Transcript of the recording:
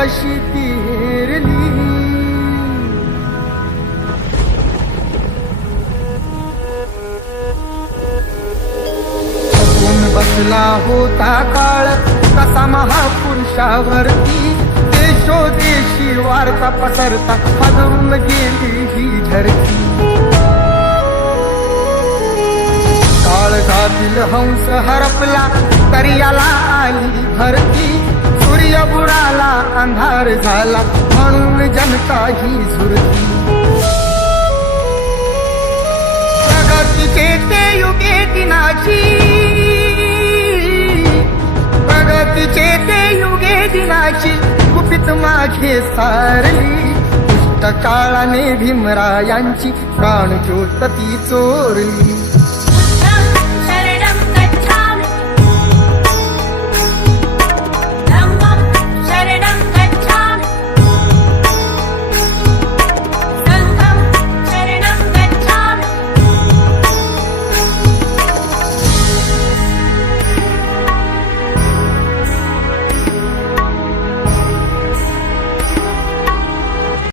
कशी ती हेरली. बसला होता काळ कसा महापुरुषावरती, देशोदेशी वार्ता पसरता हादरून गेली ही झडती. काळजातील हंस हरपला तरी याला आली भरती. सूर्य बुडाला अंधार झाला म्हणून जनता ही झुरती. प्रगतीचे ते युगे दिनाची, प्रगतीचे ते युगे दिनाची गुपित माझे सारली. दुष्ट काळाने भीमरायांची प्राणज्योत ती चोरली.